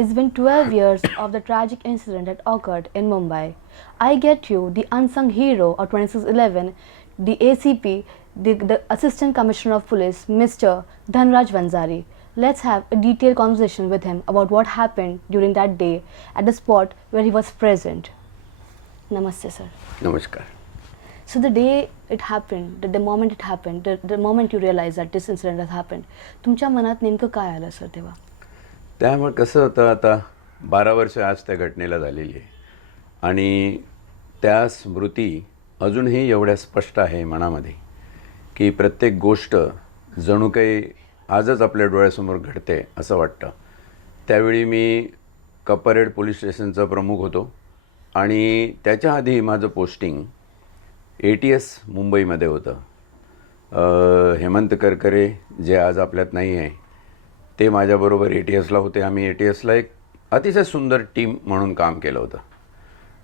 It's been 12 years of the tragic incident that occurred in Mumbai. I get you, the unsung hero of 2611, the ACP, the Assistant Commissioner of Police, Mr. Dhanraj Vanzari. Let's have a detailed conversation with him about what happened during that day at the spot where he was present. Namaste, sir. नमस्कार. So the day it happened, the moment it happened, the moment you realized that this incident has happened, तुमच्या मनात नेमकं काय आलं sir तेव्हा? त्यामुळे कसं होतं, आता 12 वर्ष आज त्या घटनेला झालेली आहे आणि त्या स्मृती अजूनही एवढ्या स्पष्ट आहे मनामध्ये की प्रत्येक गोष्ट जणू काही आजच आपल्या डोळ्यासमोर घडते असं वाटतं. त्यावेळी मी कपरेड पोलीस स्टेशनचा प्रमुख होतो आणि त्याच्या आधी माझं पोस्टिंग ATS मुंबईमध्ये होतं. हेमंत करकरे जे आज आपल्यात नाही आहे ते माझ्याबरोबर ATSला होते. आम्ही ATSला एक अतिशय सुंदर टीम म्हणून काम केलं होतं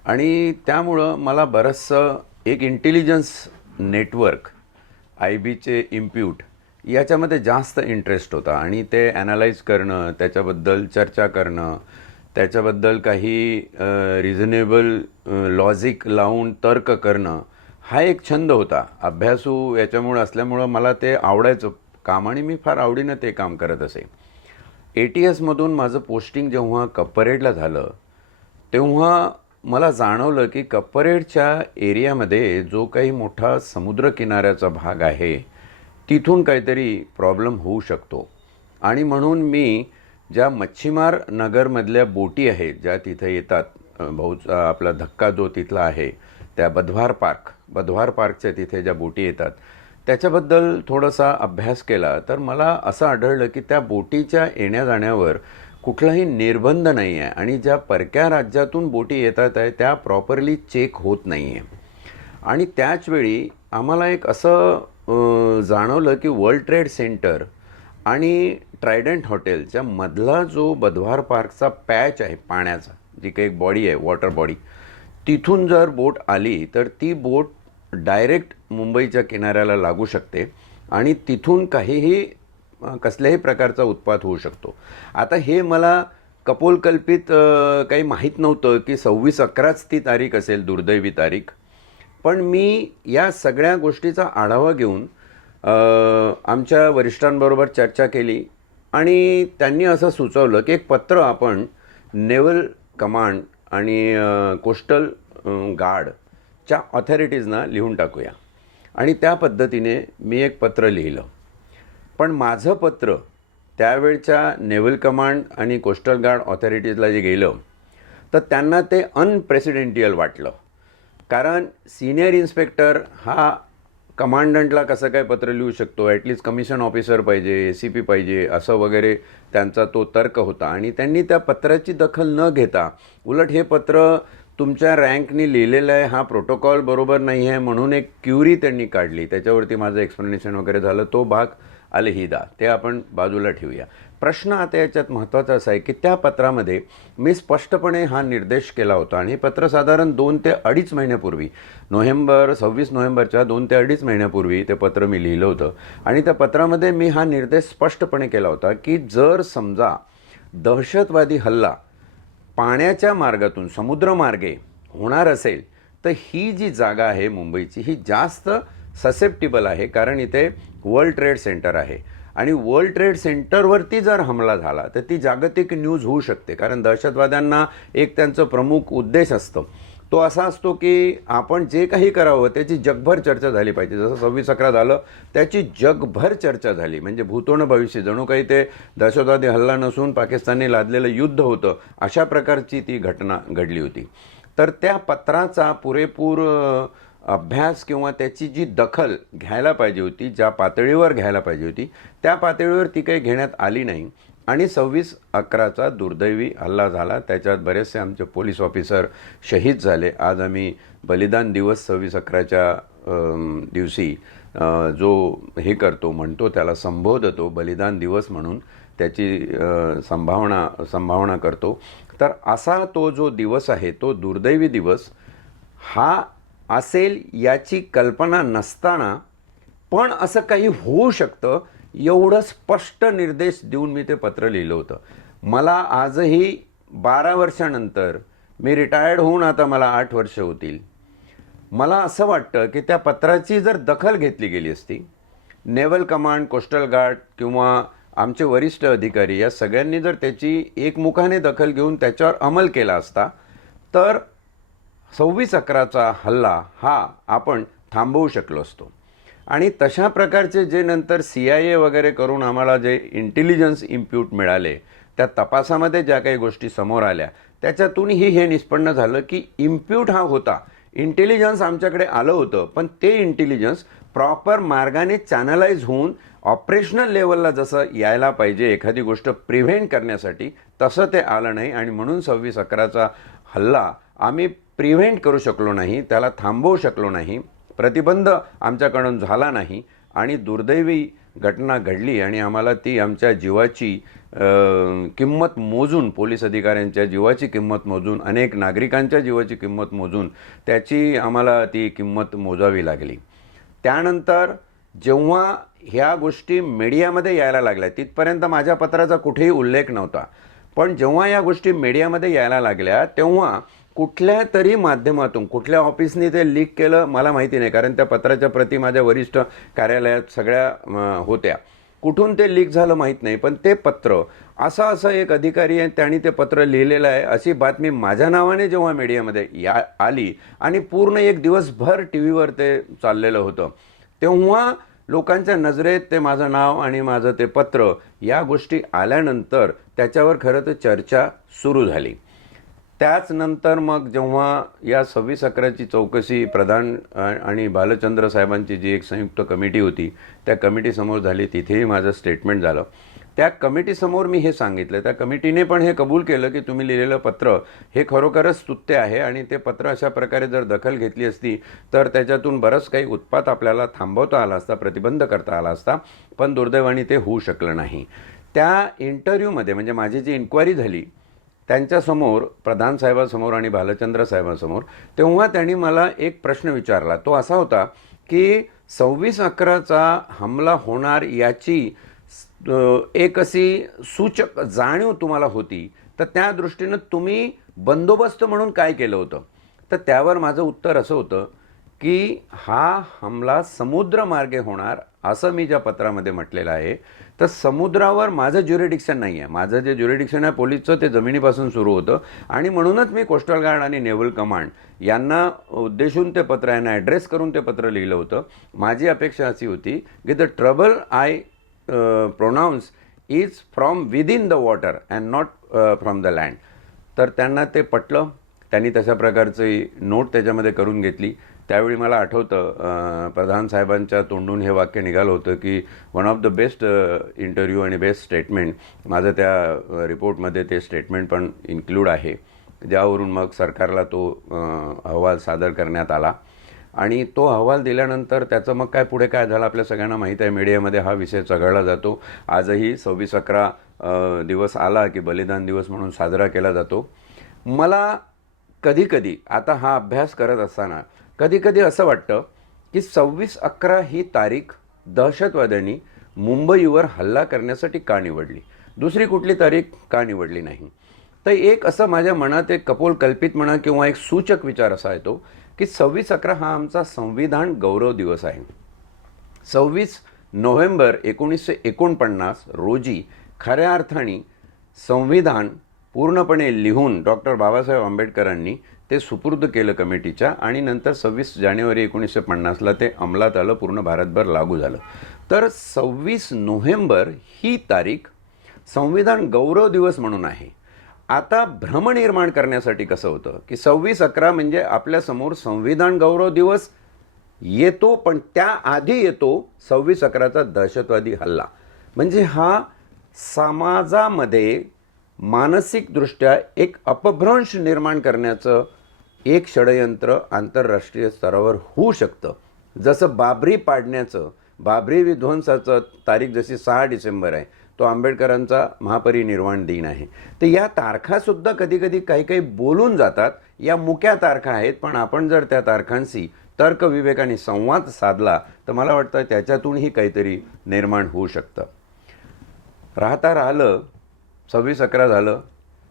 आणि त्यामुळं मला बरंचसं एक इंटेलिजन्स नेटवर्क IBचे इम्प्यूट याच्यामध्ये जास्त इंटरेस्ट होता आणि ते ॲनालाइज करणं, त्याच्याबद्दल चर्चा करणं, त्याच्याबद्दल काही रिझनेबल लॉजिक लावून तर्क करणं हा एक छंद होता. अभ्यासू याच्यामुळं असल्यामुळं मला ते आवडायचं काम आणि मी फार आवडीनं ते काम करत असे. ATSमधून माझं पोस्टिंग जेव्हा कपरेडला झालं तेव्हा मला जाणवलं की कपरेडच्या एरियामध्ये जो काही मोठा समुद्रकिनाऱ्याचा भाग आहे तिथून काहीतरी प्रॉब्लेम होऊ शकतो आणि म्हणून मी ज्या मच्छीमार नगरमधल्या बोटी आहेत ज्या तिथे येतात, आपला धक्का जो तिथला आहे त्या बधवार पार्कच्या तिथे ज्या बोटी येतात त्याच्याबद्दल थोडासा अभ्यास केला तर मला असं आढळलं की त्या बोटीच्या येण्या जाण्यावर कुठलाही निर्बंध नाही आहे आणि ज्या परक्या राज्यातून बोटी येतात आहे त्या प्रॉपरली चेक होत नाही आहे. आणि त्याचवेळी आम्हाला एक असं जाणवलं की वर्ल्ड ट्रेड सेंटर आणि ट्रायडंट हॉटेलच्या मधला जो बधवार पार्कचा पॅच आहे पाण्याचा, जी काही एक बॉडी आहे वॉटर बॉडी, तिथून जर बोट आली तर ती बोट डायरेक्ट मुंबईच्या किनाऱ्याला लागू शकते आणि तिथून कसल्याही प्रकारचा उत्पात होऊ शकतो. आता हे मला कपोलकल्पित काही माहीत नव्हतं की 26/11च ती तारीख असेल, दुर्दैवी तारीख. पण मी या सगळ्या गोष्टीचा आढावा घेऊन आमच्या वरिष्ठांबरोबर चर्चा केली आणि त्यांनी असं सुचवलं की एक पत्र आपण नेव्हल कमांड आणि कोस्टल गार्डच्या ऑथॉरिटीजना लिहून टाकूया. आणि त्या पद्धतीने मी एक पत्र लिहिलं. पण माझं पत्र त्यावेळच्या नेव्हल कमांड आणि कोस्टल गार्ड ऑथॉरिटीजला जे गेलं तर त्यांना ते अनप्रेसिडेंटियल वाटलं. कारण सिनियर इन्स्पेक्टर हा कमांडंटला कसं काय पत्र लिहू शकतो, ॲटलिस्ट कमिशन ऑफिसर पाहिजे, ACP पाहिजे, असं वगैरे त्यांचा तो तर्क होता. आणि त्यांनी त्या पत्राची दखल न घेता उलट हे पत्र तुमच्या रँकनी लिहिलेलं आहे, हा प्रोटोकॉल बरोबर नाही आहे म्हणून एक क्युरी त्यांनी काढली. त्याच्यावरती माझं एक्सप्लेनेशन वगैरे झालं. तो भाग अलहिदा, ते आपण बाजूला ठेवूया. प्रश्न आता याच्यात महत्त्वाचा असा आहे की त्या पत्रामध्ये मी स्पष्टपणे हा निर्देश केला होता आणि हे पत्र साधारण 2 ते 2.5 महिन्यापूर्वी 26 नोव्हेंबरच्या 2 ते 2.5 महिन्यापूर्वी ते पत्र मी लिहिलं होतं. आणि त्या पत्रामध्ये मी हा निर्देश स्पष्टपणे केला होता की जर समजा दहशतवादी हल्ला पाण्याच्या मार्गातून समुद्रमार्गे होणार असेल तर ही जी जागा आहे मुंबईची ही जास्त ससेप्टिबल आहे, कारण इथे वर्ल्ड ट्रेड सेंटर आहे आणि वर्ल्ड ट्रेड सेंटरवरती जर हमला झाला तर ती जागतिक न्यूज होऊ शकते. कारण दहशतवाद्यांना एक त्यांचं प्रमुख उद्देश असतं, तो असा असतो की आपण जे काही करावं त्याची जगभर चर्चा झाली पाहिजे. जसं 26/11 झालं त्याची जगभर चर्चा झाली, म्हणजे भूतोन भविष्य जणू काही ते दहशतवादी हल्ला नसून पाकिस्तानने लादलेलं युद्ध होतं, अशा प्रकारची ती घटना घडली होती. तर त्या पत्राचा पुरेपूर अभ्यास किंवा त्याची जी दखल घ्यायला पाहिजे होती, ज्या पातळीवर घ्यायला पाहिजे होती त्या पातळीवर ती काही घेण्यात आली नाही आणि 26/11चा दुर्दैवी हल्ला झाला. त्याच्यात बरेचसे आमचे पोलीस ऑफिसर शहीद झाले. आज आम्ही बलिदान दिवस 26/11च्या दिवशी जो हे करतो म्हणतो, त्याला संबोधतो बलिदान दिवस म्हणून, त्याची संभावना करतो. तर असा तो जो दिवस आहे तो दुर्दैवी दिवस हा असेल याची कल्पना नसताना पण असं काही होऊ शकतं एवढं स्पष्ट निर्देश देऊन मी ते पत्र लिहिलं होतं. मला आजही 12 वर्षानंतर, मी रिटायर्ड होऊन आता मला 8 वर्ष होतील, मला असं वाटतं की त्या पत्राची जर दखल घेतली गेली असती, नेव्हल कमांड, कोस्टल गार्ड किंवा आमचे वरिष्ठ अधिकारी या सगळ्यांनी जर त्याची एकमुखाने दखल घेऊन त्याच्यावर अंमल केला असता, तर 26/11चा हल्ला हा आपण थांबवू शकलो असतो. आणि तशा प्रकारचे जे नंतर CIA वगैरे करून आम्हाला जे इंटेलिजन्स इम्प्यूट मिळाले, त्या तपासामध्ये ज्या काही गोष्टी समोर आल्या, त्याच्यातूनही हे निष्पन्न झालं की इम्प्यूट हा होता, इंटेलिजन्स आमच्याकडे आलं होतं, पण ते इंटेलिजन्स प्रॉपर मार्गाने चॅनलाइज होऊन ऑपरेशनल लेवलला जसं यायला पाहिजे एखादी गोष्ट प्रिव्हेंट करण्यासाठी, तसं ते आलं नाही. आणि म्हणून 26/11चा हल्ला आम्ही प्रिव्हेंट करू शकलो नाही, त्याला थांबवू शकलो नाही, प्रतिबंध आमच्याकडून झाला नाही. आणि दुर्दैवी घटना घडली आणि आम्हाला ती आमच्या जीवाची किंमत मोजून, पोलीस अधिकाऱ्यांच्या जीवाची किंमत मोजून, अनेक नागरिकांच्या जीवाची किंमत मोजून त्याची आम्हाला ती किंमत मोजावी लागली. त्यानंतर जेव्हा ह्या गोष्टी मीडियामध्ये यायला लागल्या, तिथपर्यंत माझ्या पत्राचा कुठेही उल्लेख नव्हता, पण जेव्हा या गोष्टी मीडियामध्ये यायला लागल्या तेव्हा कुठल्या तरी माध्यमातून, कुठल्या ऑफिसनी ते लीक केलं मला माहिती नाही, कारण त्या पत्राच्या प्रती माझ्या वरिष्ठ कार्यालयात सगळ्या होत्या. कुठून ते लीक झालं माहीत नाही, पण ते पत्र असं एक अधिकारी आहे त्यांनी ते पत्र लिहिलेलं आहे अशी बातमी माझ्या नावाने जेव्हा मीडियामध्ये आली आणि पूर्ण एक दिवसभर TV वर ते चाललेलं होतं, तेव्हा लोकांच्या नजरेत ते माझं नाव आणि माझं ते पत्र या गोष्टी आल्यानंतर त्याच्यावर खरं तर चर्चा सुरू झाली. त्याच नंतर मग जेव्हा या 26/11ची चौकशी प्रधान आणि भालचंद्र साहेबांची जी एक संयुक्त कमिटी होती, त्या कमिटीसमोर झाली, तिथेही माझं स्टेटमेंट झालं. त्या कमिटीसमोर मी हे सांगितलं, त्या कमिटीने पण हे कबूल केलं की तुम्ही लिहिलेलं पत्र हे खरोखरच स्तुत्य आहे आणि ते पत्र अशा प्रकारे जर दखल घेतली असती तर त्याच्यातून बरंच काही उत्पात आपल्याला थांबवता आला असता, प्रतिबंध करता आला असता, पण दुर्दैवाने ते होऊ शकलं नाही. त्या इंटरव्ह्यूमध्ये म्हणजे माझी जी इन्क्वायरी झाली त्यांच्यासमोर, प्रधान साहेबांसमोर आणि भालचंद्र साहेबांसमोर, तेव्हा त्यांनी मला एक प्रश्न विचारला. तो असा होता की 26/11चा हमला होणार याची एक अशी सूचक जाणीव तुम्हाला होती, तर त्या दृष्टीनं तुम्ही बंदोबस्त म्हणून काय केलं होतं? तर त्यावर माझं उत्तर असं होतं की हा हमला समुद्रमार्गे होणार असं मी ज्या पत्रामध्ये म्हटलेलं आहे. तर समुद्रावर माझं ज्युरिडिक्शन नाही आहे, माझं जे ज्युरिडिक्शन आहे पोलीसचं ते जमिनीपासून सुरू होतं. आणि म्हणूनच मी कोस्टल गार्ड आणि नेव्हल कमांड यांना उद्देशून ते पत्र, यांना ॲड्रेस करून ते पत्र लिहिलं होतं. माझी अपेक्षा अशी होती की the trouble I pronouns is from within the water and not from the land. तर त्यांना ते पटलं, त्यांनी तशा प्रकारची नोट त्याच्यामध्ये करून घेतली. त्यावेळी मला आठवतं प्रधान साहेबांच्या तोंडून हे वाक्य निघालं होतं की one of the best interview आणि बेस्ट स्टेटमेंट. माझं त्या रिपोर्टमध्ये ते स्टेटमेंट पण इन्क्लूड आहे, ज्यावरून मग सरकारला तो अहवाल सादर करण्यात आला. आणि तो अहवाल दिल्यानंतर त्याचं मग काय पुढे काय झालं आपल्या सगळ्यांना माहीत आहे. मीडियामध्ये हा विषय चघळला जातो. आजही 26/11 दिवस आला की बलिदान दिवस म्हणून साजरा केला जातो. मला कधीकधी आता हा अभ्यास करत असताना कधीकधी असं वाटतं की 26/11 ही तारीख दहशतवाद्यांनी मुंबईवर हल्ला करण्यासाठी का निवडली, दुसरी कुठली तारीख का निवडली नाही? तर एक असं माझ्या मनात एक कपोलकल्पित म्हणा किंवा एक सूचक विचार असा येतो की 26/11 हा आमचा संविधान गौरव दिवस आहे. 26 नोव्हेंबर 1949 रोजी खऱ्या अर्थाने संविधान पूर्णपणे लिहून डॉक्टर बाबासाहेब आंबेडकरांनी ते सुपूर्द केलं कमिटीच्या. आणि नंतर 26 जानेवारी 1950ला ते अंमलात आलं, पूर्ण भारतभर लागू झालं. तर 26 नोव्हेंबर ही तारीख संविधान गौरव दिवस म्हणून आहे. आता भ्रम निर्माण करण्यासाठी कसं होतं की 26/11 म्हणजे आपल्यासमोर संविधान गौरव दिवस येतो, पण त्याआधी येतो 26/11चा दहशतवादी हल्ला. म्हणजे हा समाजामध्ये मानसिकदृष्ट्या एक अपभ्रंश निर्माण करण्याचं एक षडयंत्र आंतरराष्ट्रीय स्तरावर होऊ शकतं. जसं बाबरी पाडण्याचं, बाबरी विध्वंसाचं तारीख जशी 6 डिसेंबर आहे, तो आंबेडकरांचा महापरिनिर्वाण दिन आहे. तर या तारखासुद्धा कधीकधी काही बोलून जातात, या मुक्या तारखा आहेत. पण आपण जर त्या तारखांशी तर्कविवेकाने संवाद साधला तर मला वाटतं त्याच्यातूनही काहीतरी निर्माण होऊ शकतं. राहता राहिलं 26/11 झालं,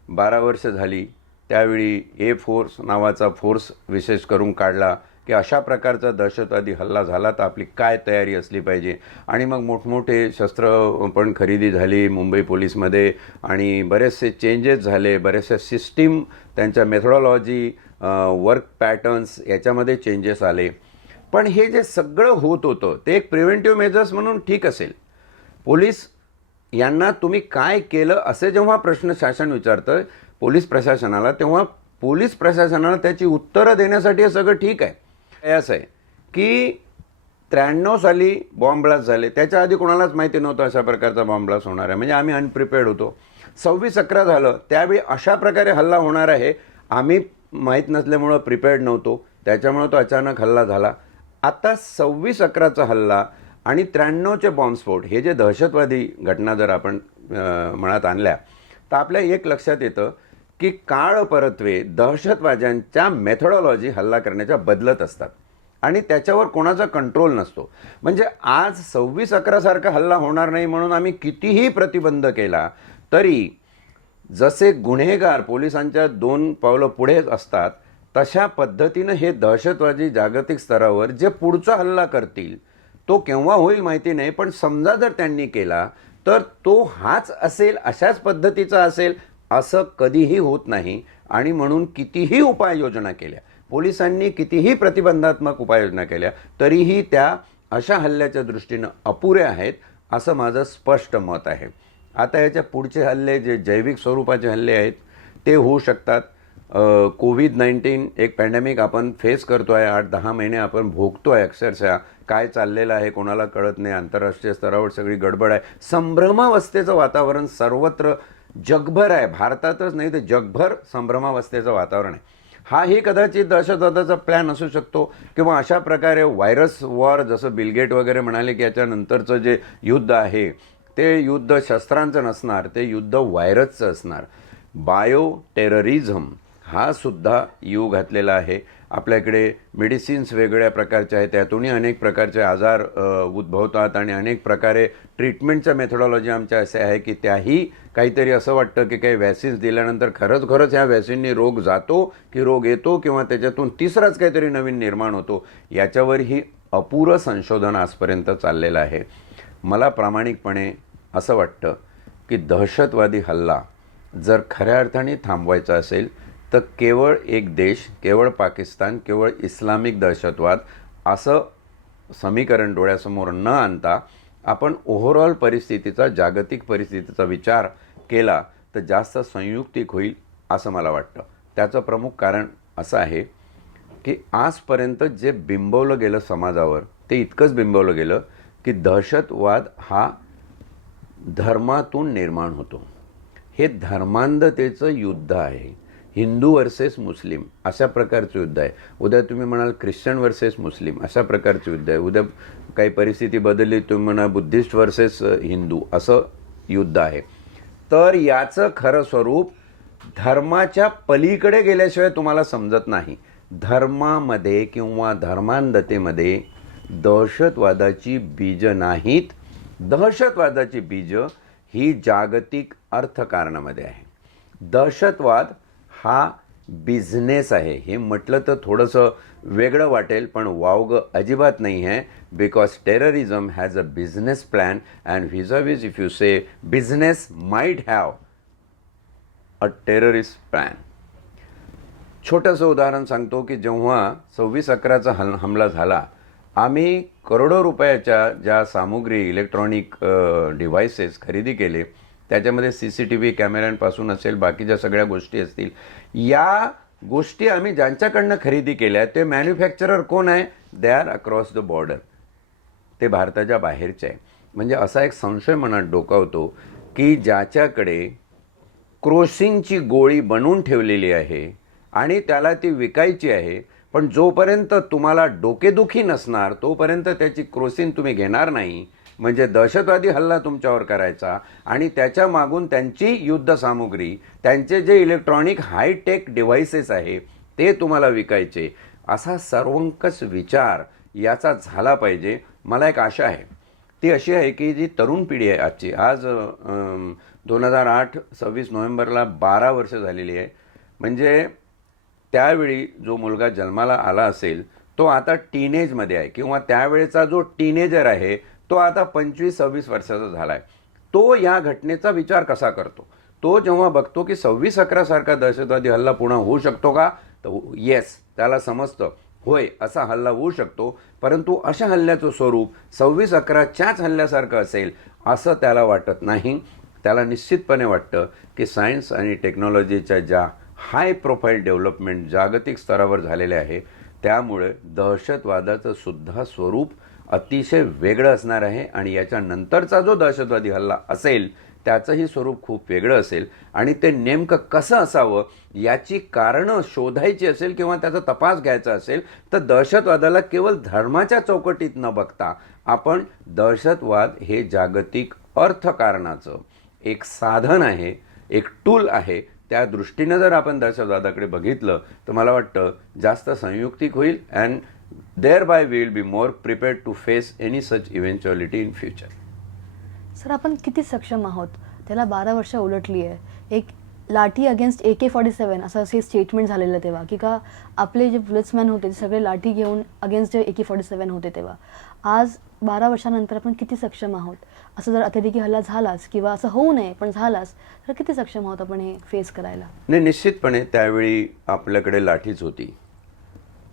12 वर्ष झाली. त्यावेळी ए फोर्स नावाचा फोर्स विशेष करून काढला की अशा प्रकारचा दहशतवादी हल्ला झाला तर आपली काय तयारी असली पाहिजे. आणि मग मोठमोठे शस्त्र पण खरेदी झाली मुंबई पोलीसमध्ये आणि बरेचसे चेंजेस झाले, बरेचसे सिस्टीम, त्यांच्या मेथोडॉलॉजी, वर्क पॅटर्न्स याच्यामध्ये चेंजेस आले. पण हे जे सगळं होत होतं ते एक प्रिव्हेंटिव्ह मेजर्स म्हणून ठीक असेल. पोलीस यांना तुम्ही काय केलं असे जेव्हा प्रश्न शासन विचारतं पोलीस प्रशासनाला, तेव्हा पोलीस प्रशासनाला त्याची उत्तरं देण्यासाठी हे सगळं ठीक आहे. हे असं आहे की 93 साली बॉम्ब ब्लास्ट झाले, त्याच्या आधी कोणालाच माहिती नव्हतं अशा प्रकारचा बॉम्ब ब्लास्ट होणार आहे, म्हणजे आम्ही अनप्रिपेअर्ड होतो. 26/11 झालं, त्यावेळी अशा प्रकारे हल्ला होणार आहे आम्ही माहीत नसल्यामुळं प्रिपेअर्ड नव्हतो, त्याच्यामुळं तो अचानक हल्ला झाला. आता 26/11चा हल्ला आणि 93चे बॉम्बस्फोट हे जे दहशतवादी घटना जर आपण मनात आणल्या तर आपल्या एक लक्षात येतं की काळ परत्वे दहशतवाद्यांच्या मेथोडॉलॉजी हल्ला करण्याच्या बदलत असतात आणि त्याच्यावर कोणाचा कंट्रोल नसतो. म्हणजे आज 26/11 सारखा हल्ला होणार नाही म्हणून आम्ही कितीही प्रतिबंध केला तरी जसे गुन्हेगार पोलिसांच्या 2 पावलं पुढे असतात तशा पद्धतीनं हे दहशतवादी जागतिक स्तरावर जे पुढचा हल्ला करतील तो केव्हा होईल माहिती नाही, पण समजा जर त्यांनी केला तर तो हाच असेल, अशाच पद्धतीचा असेल असं कधीही होत नाही. आणि म्हणून कितीही उपाययोजना केल्या, पोलिसांनी कितीही प्रतिबंधात्मक उपाययोजना केल्या तरीही त्या अशा हल्ल्याच्या दृष्टीनं अपुऱ्या आहेत असं माझं स्पष्ट मत आहे. आता याच्या पुढचे हल्ले जे जैविक स्वरूपाचे हल्ले आहेत ते होऊ शकतात. कोविड-19 एक पॅन्डेमिक आपण फेस करतो आहे, 8-10 महिने आपण भोगतो आहे. अक्षरशः काय चाललेलं आहे कोणाला कळत नाही, आंतरराष्ट्रीय स्तरावर सगळी गडबड आहे, संभ्रमावस्थेचं वातावरण सर्वत्र जगभर आहे, भारतातच नाही तर जगभर संभ्रमावस्थेचं वातावरण आहे. हाही कदाचित दहशतवादाचा प्लॅन असू शकतो किंवा अशा प्रकारे व्हायरस वॉर, जसं बिलगेट वगैरे म्हणाले की याच्यानंतरचं जे युद्ध आहे ते युद्ध शस्त्रांचं नसणार, ते युद्ध व्हायरसचं असणार. बायो टेररिझम हा सुद्धा येऊ घातलेला आहे. आपल्याकडे मेडिसिन्स वेगळ्या प्रकारच्या आहेत, त्यातूनही अनेक प्रकारचे आजार उद्भवतात आणि अनेक प्रकारे ट्रीटमेंटच्या मेथोडॉलॉजी आमच्या असे आहे की त्याही काहीतरी असं वाटतं की काही वॅक्सिन्स दिल्यानंतर खरंच ह्या वॅक्सिननी रोग जातो की रोग येतो किंवा त्याच्यातून तिसराच काहीतरी नवीन निर्माण होतो, याच्यावरही अपुरं संशोधन आजपर्यंत चाललेलं आहे. मला प्रामाणिकपणे असं वाटतं की दहशतवादी हल्ला जर खऱ्या अर्थाने थांबवायचा असेल तर केवळ एक देश, केवळ पाकिस्तान, केवळ इस्लामिक दहशतवाद असं समीकरण डोळ्यासमोर न आणता आपण ओव्हरऑल परिस्थितीचा, जागतिक परिस्थितीचा विचार केला तर जास्त संयुक्तिक होईल असं मला वाटतं. त्याचं प्रमुख कारण असं आहे की आजपर्यंत जे बिंबवलं गेलं समाजावर ते इतकंच बिंबवलं गेलं की दहशतवाद हा धर्मातून निर्माण होतो. हे धर्मांधतेचं युद्ध आहे, हिंदू वर्सेस मुस्लिम अशा प्रकारचं युद्ध आहे. उद्या तुम्ही म्हणाल ख्रिश्चन वर्सेस मुस्लिम अशा प्रकारचं युद्ध आहे. उद्या काही परिस्थिती बदलली तुम्ही म्हणा बुद्धिस्ट वर्सेस हिंदू असं युद्ध आहे. तर याचं खरं स्वरूप धर्माच्या पलीकडे गेल्याशिवाय तुम्हाला समजत नाही. धर्मामध्ये किंवा धर्मांधतेमध्ये दहशतवादाची बीजं नाहीत. दहशतवादाची बीजं ही जागतिक अर्थकारणामध्ये आहे. दहशतवाद हा बिझनेस आहे. हे म्हटलं तर थोडंसं वेगळं वाटेल पण वावगं अजिबात नाही आहे. Because terrorism has a business plan and vis-a-vis if you say business might have a terrorist plan. छोटंसं उदाहरण सांगतो की जेव्हा 26/11चा हमला झाला आम्ही करोडो रुपयाच्या ज्या सामुग्री इलेक्ट्रॉनिक डिव्हाइसेस खरेदी केले त्याच्यामध्ये CCTV कॅमेऱ्यांपासून असेल बाकीच्या सगळ्या गोष्टी असतील, या गोष्टी आम्ही ज्यांच्याकडनं खरेदी केल्या ते मॅन्युफॅक्चरर कोण आहे? They are across the border, ते भारताच्या बाहेरचे आहे. म्हणजे असा एक संशय मनात डोकावतो की ज्याच्याकडे क्रोसिनची गोळी बनवून ठेवलेली आहे आणि त्याला ती विकायची आहे पण जोपर्यंत तुम्हाला डोकेदुखी नसणार तोपर्यंत त्याची क्रोसिन तुम्ही घेणार नाही. म्हणजे दहशतवादी हल्ला तुमच्यावर करायचा आणि त्याच्या मागून त्यांची युद्धसामुग्री, त्यांचे जे इलेक्ट्रॉनिक हायटेक डिव्हाइसेस आहे ते तुम्हाला विकायचे, असा सर्वंकष विचार याचा झाला पाहिजे. मला एक आशा आहे, ती अशी आहे की जी तरुण पिढी आहे आजची, आज 2008 26 नोव्हेंबरला 12 वर्ष झालेली आहे. म्हणजे त्यावेळी जो मुलगा जन्माला आला असेल तो आता टीनेजमध्ये आहे, किंवा त्यावेळेचा जो टीनेजर आहे तो आता 25-26 वर्षाचा झाला आहे. तो या घटनेचा विचार कसा करतो? तो जेव्हा बघतो की 26/11 सारखा दहशतवादी हल्ला पुन्हा होऊ शकतो का, तर येस, त्याला समजतं होय असा हल्ला होऊ शकतो, परंतु अशा हल्ल्याचं स्वरूप 26/11च्याच हल्ल्यासारखं असेल असं त्याला वाटत नाही. त्याला निश्चितपणे वाटतं की सायन्स आणि टेक्नॉलॉजीच्या ज्या हाय प्रोफाईल डेव्हलपमेंट जागतिक स्तरावर झालेले आहे त्यामुळे दहशतवादाचं सुद्धा स्वरूप अतिशय वेगळं असणार आहे, आणि याच्यानंतरचा जो दहशतवादी हल्ला असेल त्याचंही स्वरूप खूप वेगळं असेल. आणि ते नेमकं कसं असावं याची कारणं शोधायची असेल किंवा त्याचा तपास घ्यायचा असेल तर दहशतवादाला केवळ धर्माच्या चौकटीत न बघता आपण दहशतवाद हे जागतिक अर्थकारणाचं एक साधन आहे, एक टूल आहे, त्या दृष्टीनं जर आपण दहशतवादाकडे बघितलं तर मला वाटतं जास्त संयुक्तिक होईल, and thereby we will be more prepared to face any such eventuality in future. Sir, आपण किती सक्षम आहोत? त्याला 12 वर्ष उलटली आहे. एक लाठी अगेन्स्ट AK-47 असं हे स्टेटमेंट झालेलं तेव्हा, की का आपले जे पोलिसमॅन होते ते सगळे लाठी घेऊन अगेन्स्ट AK-47 होते तेव्हा. आज 12 वर्षानंतर आपण किती सक्षम आहोत? असं जर अतिरेकी हल्ला झालाच किंवा असं होऊ नये पण झालाच तर किती सक्षम आहोत आपण हे फेस करायला? नाही, निश्चितपणे त्यावेळी आपल्याकडे लाठीच होती,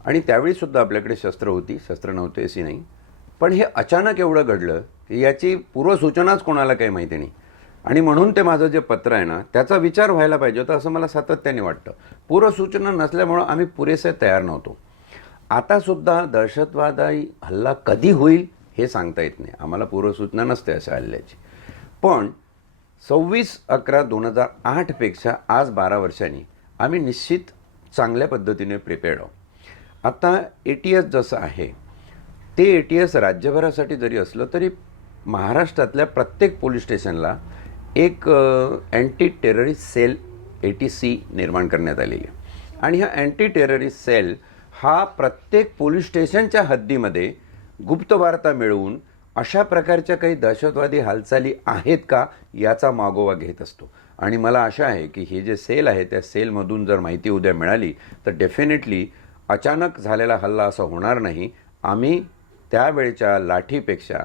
आणि त्यावेळीसुद्धा आपल्याकडे शस्त्र होती, शस्त्र नव्हते अशी नाही. पण हे अचानक एवढं घडलं की याची पूर्वसूचनाच कोणाला काही माहिती नाही. आणि म्हणून ते माझं जे पत्र आहे ना त्याचा विचार व्हायला पाहिजे होता असं मला सातत्याने वाटतं. पूर्वसूचना नसल्यामुळं आम्ही पुरेसे तयार नव्हतो. आतासुद्धा दहशतवादी हल्ला कधी होईल हे सांगता येत नाही, आम्हाला पूर्वसूचना नसते अशा हल्ल्याची. पण 26/11/2008पेक्षा आज 12 वर्षांनी आम्ही निश्चित चांगल्या पद्धतीने प्रिपेअर्ड आहोत. आता ATS जसं आहे ते ATS राज्यभरासाठी जरी असलं तरी महाराष्ट्रातल्या प्रत्येक पोलीस स्टेशनला एक अँटी टेररिस्ट सेल ATC निर्माण करण्यात आलेली आहे. आणि हा अँटी टेररिस्ट सेल हा प्रत्येक पोलीस स्टेशनच्या हद्दीमध्ये गुप्तवार्ता मिळवून अशा प्रकारच्या काही दहशतवादी हालचाली आहेत का याचा मागोवा घेत असतो. आणि मला आशा आहे की हे जे सेल आहे त्या सेलमधून जर माहिती उद्या मिळाली तर डेफिनेटली अचानक झालेला हल्ला असा होणार नाही. आम्ही त्यावेळेच्या लाठीपेक्षा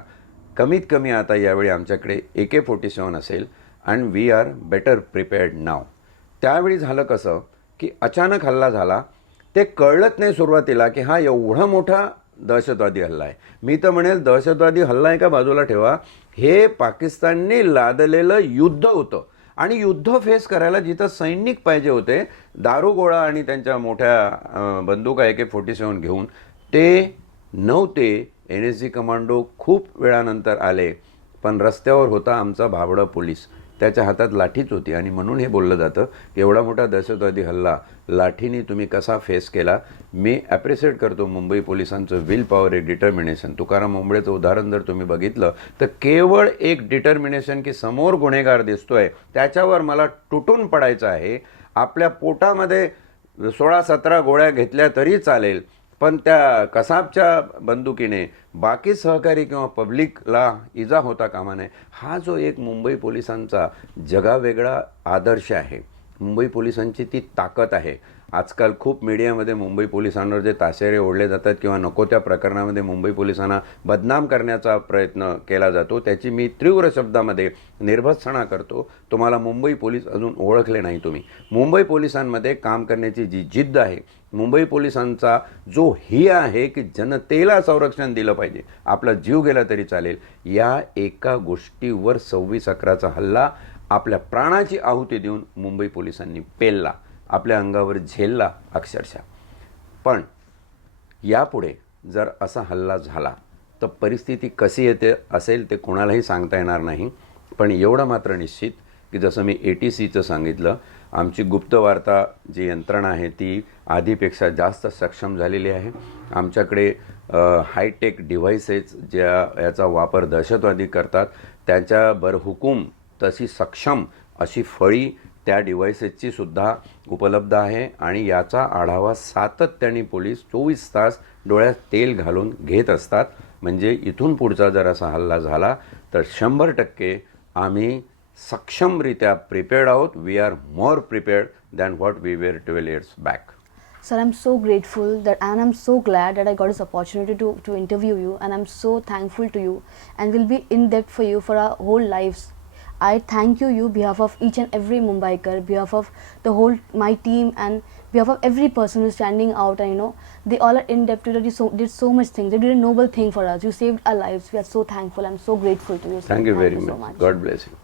कमीत कमी आता यावेळी आमच्याकडे AK-47 असेल, and we are better prepared now. त्यावेळी झालं कसं की अचानक हल्ला झाला, ते कळलंच नाही सुरुवातीला की हा एवढा मोठा दहशतवादी हल्ला आहे. मी तर म्हणेल दहशतवादी हल्ला एका बाजूला ठेवा, हे पाकिस्तानने लादलेलं युद्ध होतं. आणि युद्ध फेस करायला जिथं सैनिक पाहिजे होते दारूगोळा आणि त्यांच्या मोठ्या बंदुका AK-47 घेऊन, ते नव्हते. NSG कमांडो खूप वेळानंतर आले, पण रस्त्यावर होता आमचा भाबडा पोलीस, त्याच्या हातात लाठीच होती. आणि म्हणून हे बोललं जातं की एवढा मोठा दहशतवादी हल्ला लाठीने तुम्ही कसा फेस केला. मी ॲप्रिशिएट करतो मुंबई पोलिसांचं विल पॉवर, एक डिटर्मिनेशन. तुकाराम मुंबळेचं उदाहरण जर तुम्ही बघितलं तर केवळ एक डिटर्मिनेशन की समोर गुन्हेगार दिसतोय त्याच्यावर मला तुटून पडायचं आहे. आपल्या पोटामध्ये 16-17 गोळ्या घेतल्या तरी चालेल, पण त्या कसाबच्या बंदुकीने बाकी सहकारी किंवा पब्लिकला इजा होता कामा नये. हा जो एक मुंबई पोलिसांचा जगावेगळा आदर्श आहे, मुंबई पोलिसांची ती ताकद आहे. आजकाल खूप मीडियामध्ये मुंबई पोलिसांवर जे ताशेरे ओढले जातात किंवा नको त्या प्रकरणामध्ये मुंबई पोलिसांना बदनाम करण्याचा प्रयत्न केला जातो, त्याची मी तीव्र शब्दामध्ये निर्भत्सना करतो. तुम्हाला मुंबई पोलीस अजून ओळखले नाही तुम्ही. मुंबई पोलिसांमध्ये काम करण्याची जी जिद्द आहे, मुंबई पोलिसांचा जो ही आहे की जनतेला संरक्षण दिलं पाहिजे, आपला जीव गेला तरी चालेल, या एका गोष्टीवर 26/11चा हल्ला आपल्या प्राणाची आहुती देऊन मुंबई पोलिसांनी पेलला, आपल्या अंगावर झेलला अक्षरशः. पण यापुढे जर असा हल्ला झाला तर परिस्थिती कशी येते असेल ते कोणालाही सांगता येणार नाही. पण एवढं मात्र निश्चित की जसं मी ATCचं सांगितलं, आमची गुप्तवार्ता जी यंत्रणा आहे ती आधीपेक्षा जास्त सक्षम झालेली आहे. आमच्याकडे हायटेक डिव्हाइसेस ज्या याचा वापर दहशतवादी करतात त्याच्या बरहुकूम तशी सक्षम अशी फळी त्या डिव्हाइसेसची सुद्धा उपलब्ध आहे. आणि याचा आढावा सातत्याने पोलीस 24 तास डोळ्यात तेल घालून घेत असतात. म्हणजे इथून पुढचा जर असा हल्ला झाला तर 100% आम्ही सक्षमरित्या प्रिपेअर्ड आहोत. We are more prepared than what we were 12 years back. Sir, I'm so grateful that, and I'm so glad that I got this opportunity to interview you, and I'm so thankful to you, and will be in depth for you for our whole lives. I thank you behalf of each and every Mumbaikar, behalf of the whole my team, and behalf of every person who's standing out. And they all are in depth. You did so much things. They did a noble thing for us. You saved our lives. We are so thankful. I'm so grateful to you, sir. Thank you very so much. God bless you.